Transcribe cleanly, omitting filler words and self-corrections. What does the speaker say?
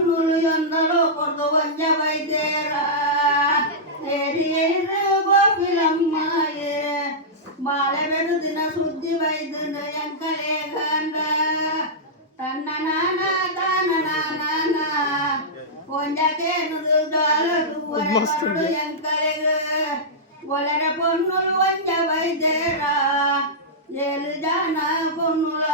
పొన్నులు ఎందలో కొత్త వంజ వైద్యరా గోపిలమ్మాయే బాలబెడు దిన శుద్ధి వైద్యున ఎంకలే గండ తన్న నాన్న తాన నాన్న కొండకేను దాలడు ఎంకలే ఒలర పొన్నులు వంజ వైద్యరా ఏలు జాన పొన్నుల